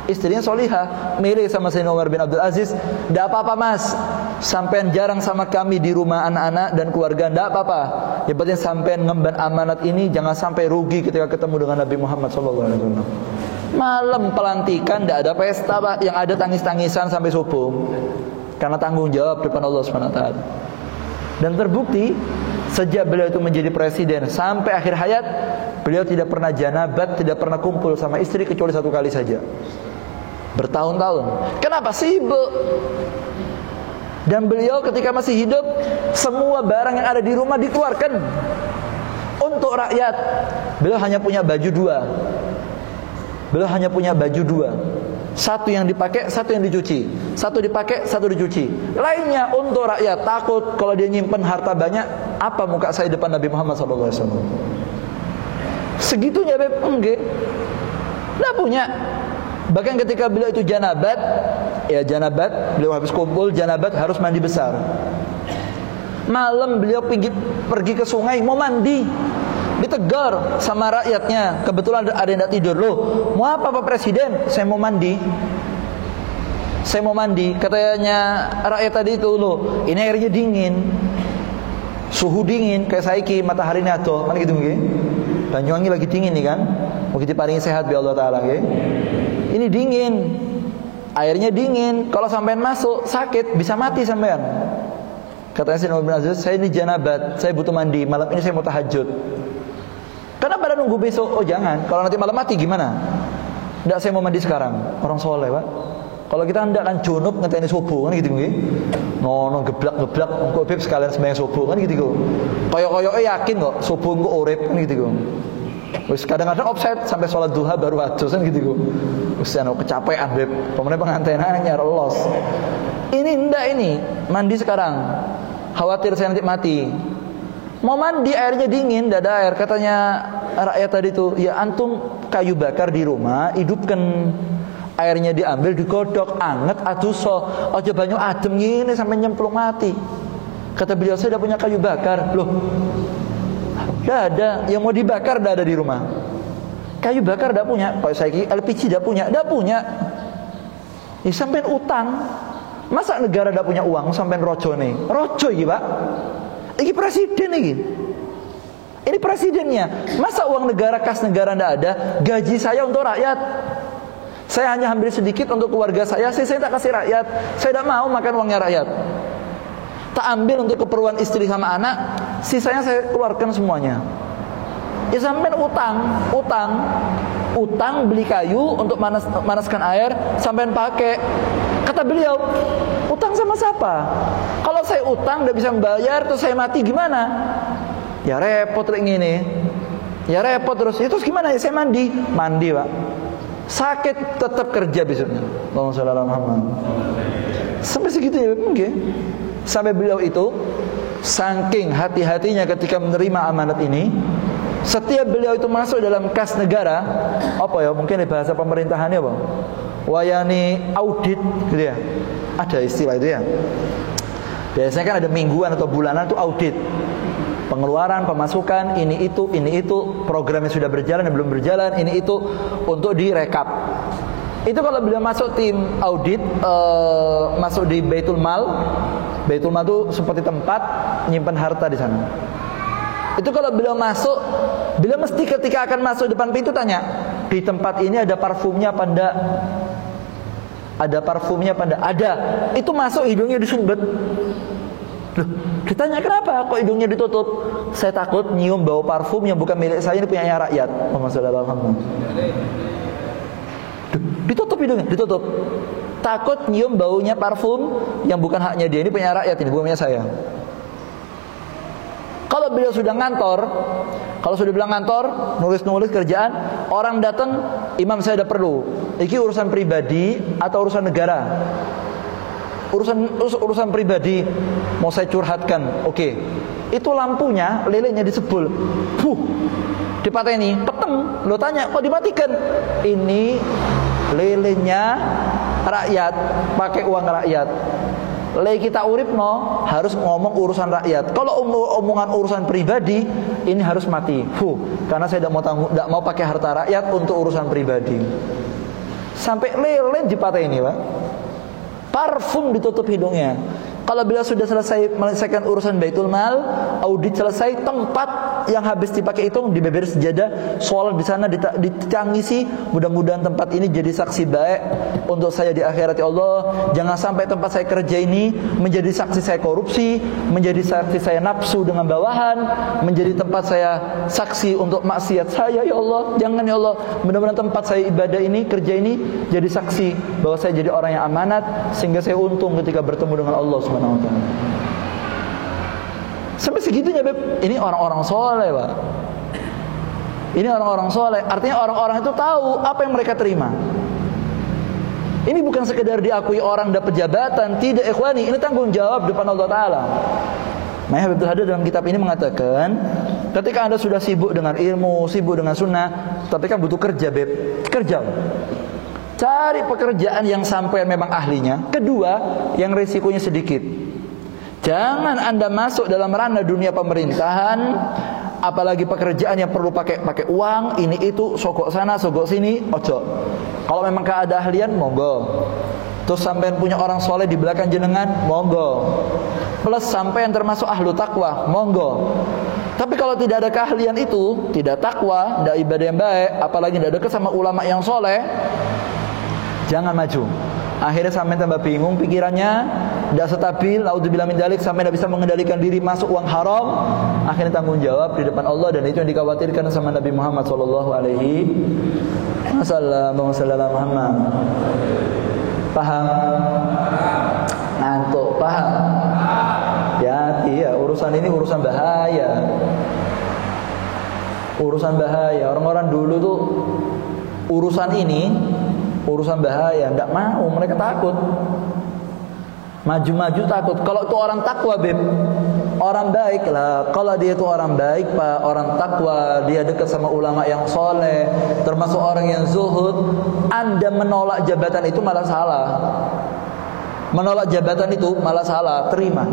Istrinya solihah, milih sama Sayyidina Umar bin Abdul Aziz. "Tidak apa-apa mas, sampean jarang sama kami di rumah anak-anak dan keluarga, tidak apa-apa. Yang penting sampean ngemban amanat ini, jangan sampai rugi ketika ketemu dengan Nabi Muhammad SAW." Malam pelantikan tidak ada pesta Pak, yang ada tangis-tangisan sampai subuh. Karena tanggung jawab depan Allah SWT. Dan terbukti sejak beliau itu menjadi presiden sampai akhir hayat, beliau tidak pernah janabat, tidak pernah kumpul sama istri kecuali 1 kali saja. Bertahun-tahun. Kenapa? Sibuk. Dan beliau ketika masih hidup, semua barang yang ada di rumah dikeluarkan untuk rakyat. Beliau hanya punya baju 2. Beliau hanya punya baju 2. Satu yang dipakai, satu yang dicuci. Satu dipakai, satu dicuci. Lainnya untuk rakyat. Takut kalau dia nyimpen harta banyak, apa muka saya depan Nabi Muhammad SAW. Segitunya Beb, enggak. Tidak punya. Bahkan ketika beliau itu janabat, ya janabat, beliau habis kumpul janabat harus mandi besar. Malam beliau pergi ke sungai mau mandi, ditegur sama rakyatnya. Kebetulan ada yang tidak tidur. "Loh, mau apa Pak Presiden?" "Saya mau mandi." "Saya mau mandi." Katanya rakyat tadi itu, "Loh, ini airnya dingin, suhu dingin kayak saiki matahari nato." Kan gitu nggih. Banyuwangi lagi dingin nih kan. Mungkin diparingi sehat bi Allah taala nggih. Ini dingin. Airnya dingin. Kalau sampean masuk sakit, bisa mati sampean. Katanya Sayyidina Umar bin Aziz, "Saya ini janabat, saya butuh mandi. Malam ini saya mau tahajud." Kenapa pada nunggu besok? "Oh jangan, kalau nanti malam mati gimana?" "Tidak, saya mau mandi sekarang." Orang soleh Pak. Kalau kita ndak kan junub ngenteni subuh kan gitu nggih. Ngono geblak-geblak engko beb sekalian sembahyang subuh kan gitu. Koyo-koyoke yakin kok subuh engko urip kan gitu. Wis kadang-kadang offset sampai sholat duha baru adus kan gitu. Wis anu kecapean beb. Pemene pengantenan nyar los. Ini ndak ini, mandi sekarang. Khawatir saya nanti mati. Mau mandi airnya dingin, ndak ada air. Katanya rakyat tadi tuh, ya antum kayu bakar di rumah, hidupkan airnya diambil digodok anget aduso aja banyu adem gini sampai nyemplung mati. Kata beliau, saya udah punya kayu bakar. Loh, udah ada yang mau dibakar, udah ada di rumah. Kayu bakar udah punya, kalau saya LPG udah punya. Ya sampai utang. Masa negara udah punya uang sampai rojo nih? Rojo iki Pak. Iki presiden iki. Ini presidennya. Masa uang negara kas negara ndak ada? Gaji saya untuk rakyat. Saya hanya ambil sedikit untuk keluarga saya tak kasih rakyat. Saya tidak mau makan uangnya rakyat. Tak ambil untuk keperluan istri sama anak, sisanya saya keluarkan semuanya. Ya sampai utang beli kayu untuk manaskan air sampai pakai. Kata beliau, utang sama siapa? Kalau saya utang tidak bisa membayar terus saya mati gimana? Ya repot kayak gini. Ya repot terus. Ya terus gimana ya saya mandi Pak. Sakit tetap kerja besoknya. Allahumma shalli ala Muhammad. Sampai segitu ya mungkin. Sampai beliau itu saking hati-hatinya ketika menerima amanat ini, setiap beliau itu masuk dalam kas negara, apa ya mungkin di bahasa pemerintahannya apa? Wayani audit gitu ya. Ada istilah itu ya. Biasanya kan ada mingguan atau bulanan itu audit. Pengeluaran, pemasukan, ini itu, programnya sudah berjalan dan belum berjalan, ini itu untuk direkap. Itu kalau beliau masuk tim audit, masuk di Baitul Mal. Baitul Mal itu seperti tempat nyimpan harta di sana. Itu kalau beliau masuk, beliau mesti ketika akan masuk depan pintu tanya, di tempat ini ada parfumnya apa enggak? Ada parfumnya apa enggak? Ada. Itu masuk hidungnya disumbet. Loh, ditanya kenapa kok hidungnya ditutup? Saya takut nyium bau parfum yang bukan milik saya, ini punya rakyat. Ditutup hidungnya, ditutup. Takut nyium baunya parfum yang bukan haknya dia, ini punya rakyat, ini bukan punya saya. Kalau beliau sudah ngantor, kalau sudah bilang ngantor, nulis-nulis kerjaan, orang datang, imam saya ada perlu. Iki urusan pribadi atau urusan negara? Urusan pribadi mau saya curhatkan. Oke. Itu lampunya, lilinnya disebul. Dipateni, peteng. Lo tanya, kok dimatikan? Ini lilinnya rakyat, pakai uang rakyat. Le kita uripno harus ngomong urusan rakyat. Kalau omongan urusan pribadi, ini harus mati. Karena saya tidak mau pakai harta rakyat untuk urusan pribadi. Sampai lilin dipateni, Pak. Parfum ditutup hidungnya. Kalau beliau sudah selesai menyelesaikan urusan Baitul Mal, audit selesai, tempat yang habis dipakai itu dibeber sejadah, sholat di sana ditangisi. Mudah-mudahan tempat ini jadi saksi baik untuk saya di akhirat ya Allah. Jangan sampai tempat saya kerja ini menjadi saksi saya korupsi, menjadi saksi saya nafsu dengan bawahan, menjadi tempat saya saksi untuk maksiat saya ya Allah. Jangan ya Allah. Mudah-mudahan tempat saya ibadah ini, kerja ini jadi saksi bahwa saya jadi orang yang amanat, sehingga saya untung ketika bertemu dengan Allah Subhanahu wa ta'ala. Sampai segitunya Beb. Ini orang-orang soleh Pak. Ini orang-orang soleh. Artinya orang-orang itu tahu apa yang mereka terima. Ini bukan sekedar diakui orang dapat jabatan. Tidak ikhwani, ini tanggung jawab depan Allah Ta'ala. Nah Habibul Haddad dalam kitab ini mengatakan, ketika anda sudah sibuk dengan ilmu, sibuk dengan sunnah, tapi kan butuh kerja Beb. Kerja. Cari pekerjaan yang sampai memang ahlinya. Kedua, yang risikonya sedikit. Jangan anda masuk dalam ranah dunia pemerintahan, apalagi pekerjaan yang perlu pakai uang, ini itu, sogok sana, sogok sini, ojo. Kalau memang keahlian, monggo. Terus sampean punya orang soleh di belakang jenengan, monggo. Plus sampean termasuk ahlu takwa, monggo. Tapi kalau tidak ada keahlian itu, tidak takwa, tidak ibadah yang baik, apalagi tidak dekat sama ulama yang soleh, jangan maju. Akhirnya sampai tambah bingung pikirannya, tidak stabil, naudzubillah min dzalik, sampai tidak bisa mengendalikan diri, masuk uang haram, akhirnya tanggung jawab di depan Allah. Dan itu yang dikhawatirkan sama Nabi Muhammad sallallahu alaihi wasallam. Paham? Ngantuk, paham? Ya, urusan ini urusan bahaya. Urusan bahaya. Orang-orang dulu tuh urusan ini urusan bahaya, enggak mau, mereka takut. Maju-maju takut. Kalau itu orang takwa, Beb, orang baik lah. Kalau dia itu orang baik, Pak, orang takwa, dia dekat sama ulama yang soleh, termasuk orang yang zuhud, Anda menolak jabatan itu malah salah. Menolak jabatan itu malah salah. Terima.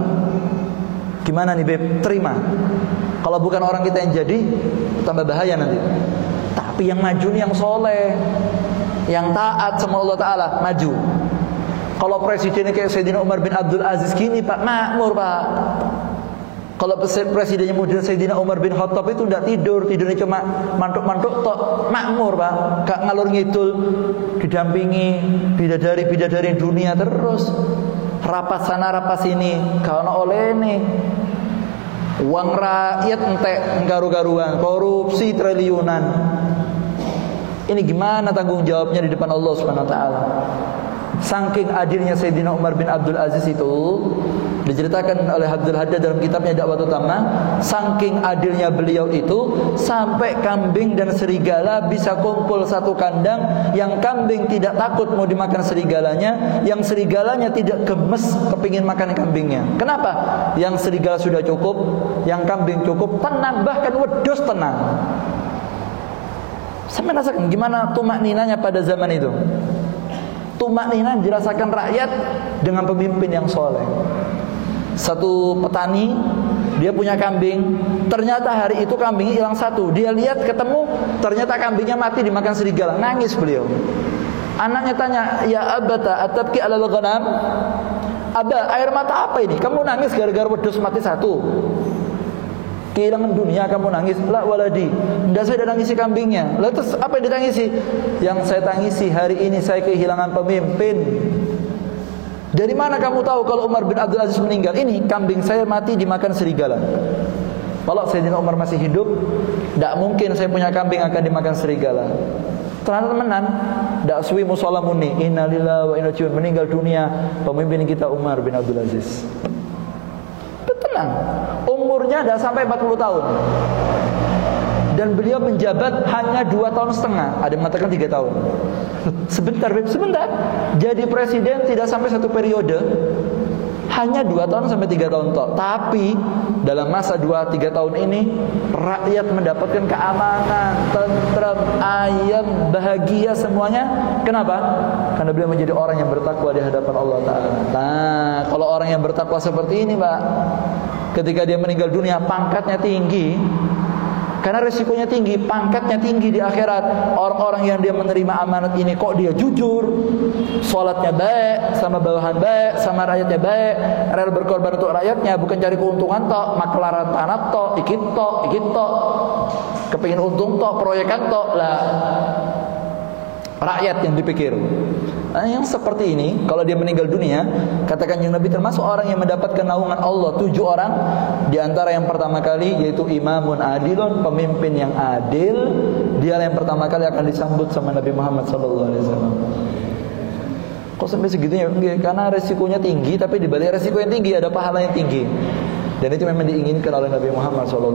Gimana nih, Beb? Terima. Kalau bukan orang kita yang jadi, tambah bahaya nanti. Tapi yang maju nih yang soleh, yang taat sama Allah Ta'ala, maju. Kalau presidennya kayak Sayyidina Umar bin Abdul Aziz gini, Pak, makmur, Pak. Kalau presidennya model Sayyidina Umar bin Khattab itu tidak tidur, tidurnya cuma mantuk-mantuk tok, makmur, Pak. Gak ngalur ngidul, didampingi bidadari-bidadari dunia terus. Rapat sana, rapat sini, kalau oleh nih. Uang rakyat entek garu-garuan, korupsi triliunan. Ini gimana tanggung jawabnya di depan Allah Subhanahu wa taala? Saking adilnya Sayyidina Umar bin Abdul Aziz itu, diceritakan oleh Abdul Haddad dalam kitabnya Dakwah Utama, saking adilnya beliau itu sampai kambing dan serigala bisa kumpul satu kandang, yang kambing tidak takut mau dimakan serigalanya, yang serigalanya tidak gemes kepingin makan kambingnya. Kenapa? Yang serigala sudah cukup, yang kambing cukup, tenang, bahkan wedus tenang. Sampai rasakan gimana tumak ninanya pada zaman itu. Tumak nina dirasakan rakyat dengan pemimpin yang soleh. Satu petani, dia punya kambing, ternyata hari itu kambingnya hilang satu. Dia lihat ketemu, ternyata kambingnya mati dimakan serigala. Nangis beliau. Anaknya tanya, ya abata atabki alal ghanam? Abah, air mata apa ini? Kamu nangis gara-gara wedus mati satu? Kehilangan dunia kamu nangis? La waladi, ndak, saya dah nangisi kambingnya. Lalu terus apa yang ditangisi? Yang saya tangisi hari ini saya kehilangan pemimpin. Dari mana kamu tahu kalau Umar bin Abdul Aziz meninggal? Ini kambing saya mati dimakan serigala. Kalau Sayyidina Umar masih hidup, tidak mungkin saya punya kambing akan dimakan serigala. Ternyata temenan, tidak suwi musolamuni. Innalillahi wa inna ilaihi raji'un. Meninggal dunia pemimpin kita Umar bin Abdul Aziz. Tenang, umurnya dah sampai 40 tahun. Dan beliau menjabat hanya 2,5 tahun. Ada yang mengatakan 3 tahun. Sebentar. Jadi presiden tidak sampai satu periode, hanya 2 tahun sampai 3 tahun toh. Tapi dalam masa 2-3 tahun ini, rakyat mendapatkan keamanan, tentram, ayam, bahagia semuanya. Kenapa? Karena beliau menjadi orang yang bertakwa di hadapan Allah Ta'ala. Nah, kalau orang yang bertakwa seperti ini, Pak, ketika dia meninggal dunia, pangkatnya tinggi. Karena resikonya tinggi, pangkatnya tinggi di akhirat. Orang-orang yang dia menerima amanat ini, kok dia jujur, sholatnya baik, sama bawahan baik, sama rakyatnya baik, rela berkorban untuk rakyatnya, bukan cari keuntungan tok, maklaran tanah tok, ikit tok, kepingin untung tok, proyekan tok lah. Rakyat yang dipikir. Nah, yang seperti ini, kalau dia meninggal dunia, katakan yang Nabi termasuk orang yang mendapatkan naungan Allah 7 orang. Di antara yang pertama kali yaitu imamun adilun, pemimpin yang adil. Dia yang pertama kali akan disambut sama Nabi Muhammad SAW. Kok sampai segitunya? Karena resikonya tinggi, tapi di balik resiko yang tinggi ada pahala yang tinggi. Dan itu memang diinginkan oleh Nabi Muhammad SAW.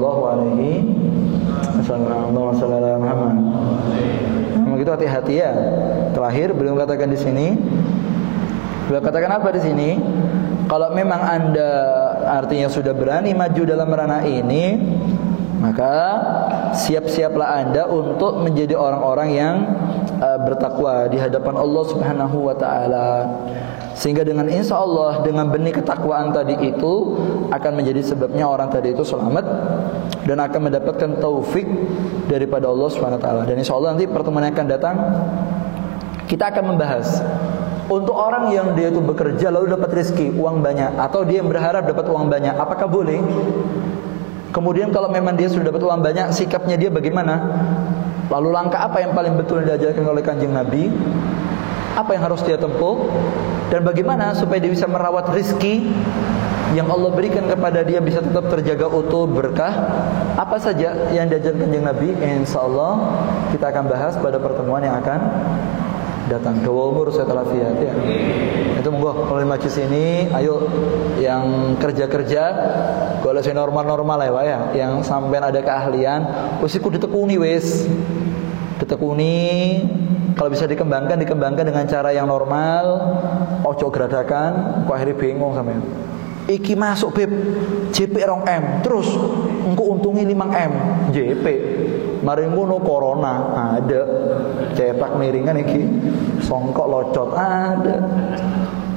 Begitu, hati-hati ya. Terakhir beliau katakan di sini, beliau katakan apa di sini? Kalau memang Anda artinya sudah berani maju dalam ranah ini, maka siap-siaplah Anda untuk menjadi orang-orang yang bertakwa di hadapan Allah Subhanahu wa taala. Sehingga dengan insya Allah, dengan benih ketakwaan tadi itu akan menjadi sebabnya orang tadi itu selamat dan akan mendapatkan taufik daripada Allah Subhanahu wa taala. Dan insya Allah nanti pertemuan yang akan datang kita akan membahas untuk orang yang dia itu bekerja lalu dapat rezeki, uang banyak, atau dia yang berharap dapat uang banyak, apakah boleh? Kemudian kalau memang dia sudah dapat uang banyak, sikapnya dia bagaimana? Lalu langkah apa yang paling betul diajarkan oleh Kanjeng Nabi? Apa yang harus dia tempuh? Dan bagaimana supaya dia bisa merawat rezeki yang Allah berikan kepada dia bisa tetap terjaga utuh, berkah? Apa saja yang diajarkan Kanjeng Nabi? Insyaallah kita akan bahas pada pertemuan yang akan datang ke umur setelah fiat ya. Itu monggo kalau di majlis ini ayo yang kerja-kerja kalau sing normal-normal ya Pak ya, yang sampean ada keahlian wis iku ditekuni wis. Ditekuni, kalau bisa dikembangkan dengan cara yang normal, ojo geradakan, kok akhirnya bingung sampean. Iki masuk beb JP 2M, terus engko untungi 5M JP. Mari ngono corona ada. Cetak miringan iki songkok locot ada.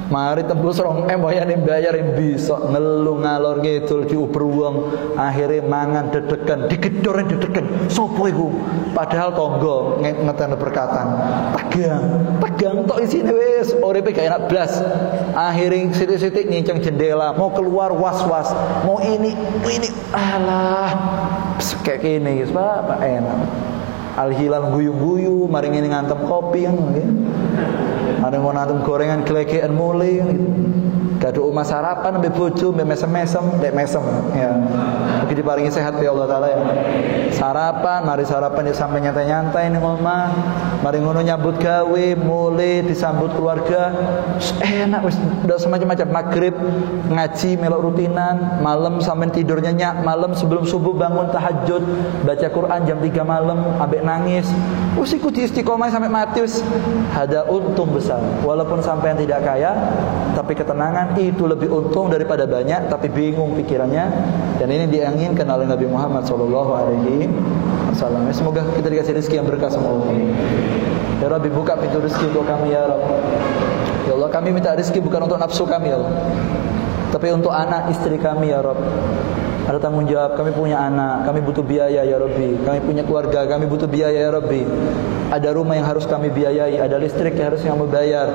Mari tembus 2M wayane bayar bisa ngelu ngalor ngidul diuber wong akhire mangan dedekan digedor dedekan sapa iku padahal tangga ngeten berkatan tegang tok isine wis uripe gak enak blas akhire sithik-sithik nginceng jendela mau keluar was-was mau ini alah kayak gini guys Pak enak al-hilal guyu-guyu mari ngene ngantem kopi kan nggih ada mau nantum gorengan gelegean mulai gitu. Gak ada omah sarapan sampai bojo sampai mesem-mesem ya. Mungkin diparingi sehat ya Allah taala ya. Sarapan, mari sarapan ya sampai nyantai-nyantai ning omah. Mari ngono nyambut gawe, mulai disambut keluarga. Enak wis udah semacam-macam maghrib ngaji melok rutinan, malam sampai tidur nyenyak, malam sebelum subuh bangun tahajud, baca Quran jam 3 malam ambek nangis. Wis iku di istiqomah sampai mati wis ada untung besar. Walaupun sampean tidak kaya, tapi ketenangan itu lebih untung daripada banyak tapi bingung pikirannya. Dan ini diinginkan oleh Nabi Muhammad SAW. Semoga kita dikasih rezeki yang berkah sama Allah. Ya Rabbi buka pintu rezeki untuk kami ya Rabbi. Ya Allah kami minta rezeki bukan untuk nafsu kami ya Allah, tapi untuk anak istri kami ya Rabbi. Ada tanggung jawab, kami punya anak, kami butuh biaya ya Rabbi. Kami punya keluarga, kami butuh biaya ya Rabbi. Ada rumah yang harus kami biayai, ada listrik yang harus kami bayar.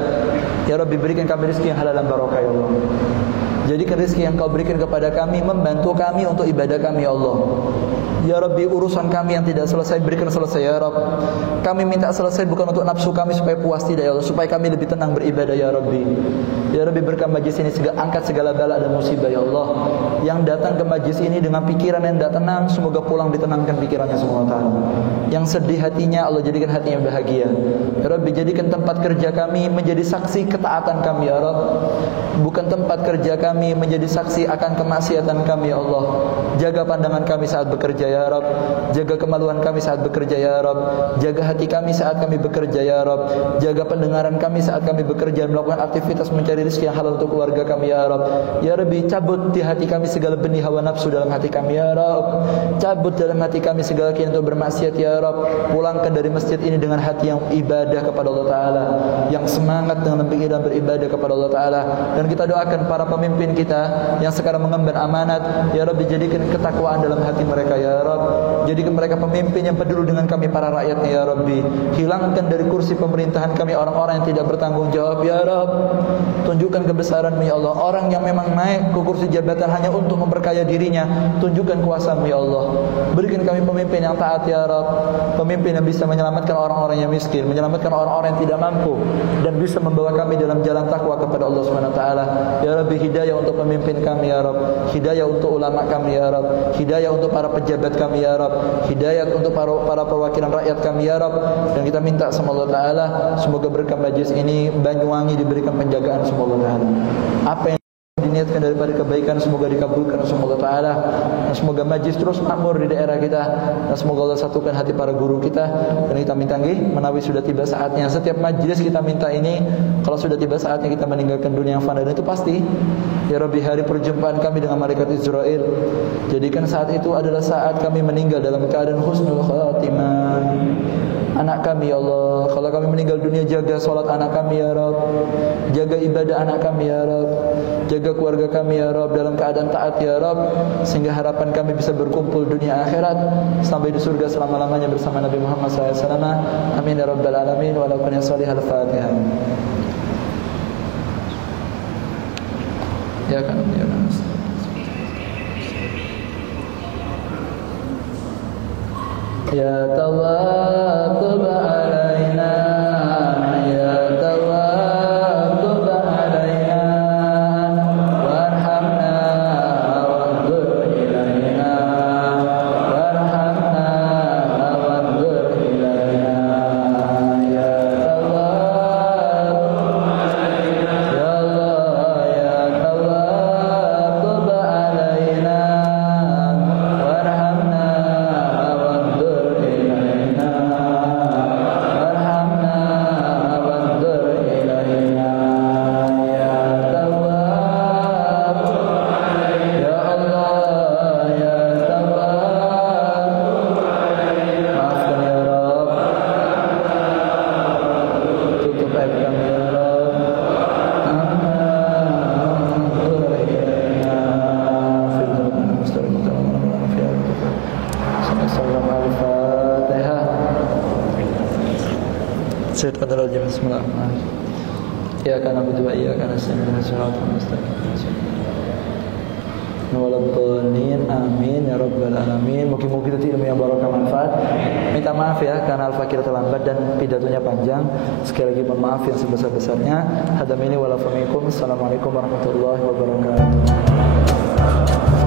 Ya Rabbi berikan kami rezeki yang halal dan barokah ya Allah. Jadikan rezeki yang kau berikan kepada kami membantu kami untuk ibadah kami ya Allah. Ya Rabbi urusan kami yang tidak selesai berikan selesai ya Rabb. Kami minta selesai bukan untuk nafsu kami supaya puas tidak ya Allah, supaya kami lebih tenang beribadah ya Rabbi. Ya Rabbi berkah majlis ini angkat segala bala dan musibah ya Allah. Yang datang ke majlis ini dengan pikiran yang tidak tenang semoga pulang ditenangkan pikirannya semua taala. Yang sedih hatinya Allah jadikan hatinya bahagia. Ya Rabbi jadikan tempat kerja kami menjadi saksi ketaatan kami ya Rabb. Bukan tempat kerja kami menjadi saksi akan kemaksiatan kami ya Allah. Jaga pandangan kami saat bekerja ya Rabb. Jaga kemaluan kami saat bekerja ya Rabb. Jaga hati kami saat kami bekerja ya Rabb. Jaga pendengaran kami saat kami bekerja melakukan aktivitas mencari rezeki yang halal untuk keluarga kami ya Rabb. Ya Rabbi cabut di hati kami segala benih hawa nafsu dalam hati kami ya Rabb. Cabut dalam hati kami segala keinginan untuk bermaksiat ya Rabb. Pulangkan dari masjid ini dengan hati yang ibadah kepada Allah Ta'ala, yang semangat dengan beribadah kepada Allah Ta'ala. Dan kita doakan para pemimpin kita yang sekarang mengemban amanat ya Rabbi jadikan ketakwaan dalam hati mereka ya Rabb. Jadikan mereka pemimpin yang peduli dengan kami para rakyatnya ya Rabbi. Hilangkan dari kursi pemerintahan kami orang-orang yang tidak bertanggung jawab ya Rabb. Tunjukkan kebesaran-Mu ya Allah. Orang yang memang naik ke kursi jabatan hanya untuk memperkaya dirinya, tunjukkan kuasa-Mu ya Allah. Berikan kami pemimpin yang taat ya Rabb. Pemimpin yang bisa menyelamatkan orang-orang yang miskin, menyelamatkan orang-orang yang tidak mampu, dan bisa membawa kami dalam jalan takwa kepada Allah Subhanahu wa taala. Ya Rabbi hidayah untuk pemimpin kami ya Rabb. Hidayah untuk ulama kami ya Rabb. Hidayah untuk para pejabat kami ya Rabb. Hidayah untuk para perwakilan rakyat kami ya Rabb. Dan kita minta sama Allah Ta'ala semoga berkah majlis ini Banyuwangi diberikan penjagaan sama Allah Ta'ala. Apa yang diniatkan daripada kebaikan semoga dikabulkan sama Allah Ta'ala. Dan semoga majlis terus makmur di daerah kita. Dan semoga Allah satukan hati para guru kita. Dan kita minta menawi sudah tiba saatnya. Setiap majlis kita minta ini, kalau sudah tiba saatnya kita meninggalkan dunia yang fana, dan itu pasti. Ya Rabbi hari perjumpaan kami dengan malaikat Israel, jadikan saat itu adalah saat kami meninggal dalam keadaan husnul khatimah. Anak kami ya Allah, kalau kami meninggal dunia jaga salat anak kami ya Rabb. Jaga ibadah anak kami ya Rabb. Jaga keluarga kami ya Rabb dalam keadaan taat ya Rabb, sehingga harapan kami bisa berkumpul dunia akhirat sampai di surga selama-lamanya bersama Nabi Muhammad SAW. Amin ya Rabbal Alamin. Wa lakum ya salihal Fatihah. Ya kan ya kan. Ya Tawwab tub alaina, ya Tawwab tub alaina, warhamna wanzur ilaina, warhamna wanzur ilaina, ya Tawwab wasallam. Al-Fatihah. Bismillahirrahmanirrahim. Bismillahirrahmanirrahim. Ya kana na'budu wa iyyaka nasta'in ihdinas siratal mustaqim. Waladdallin. Amin ya rabbal alamin. Mugi-mugi itu ilmu yang barokah manfaat. Minta maaf ya karena Al-Fakir terlambat dan pidatonya panjang. Sekali lagi mohon maaf yang sebesar-besarnya. Hadamini wala famikum. Assalamualaikum warahmatullahi wabarakatuh.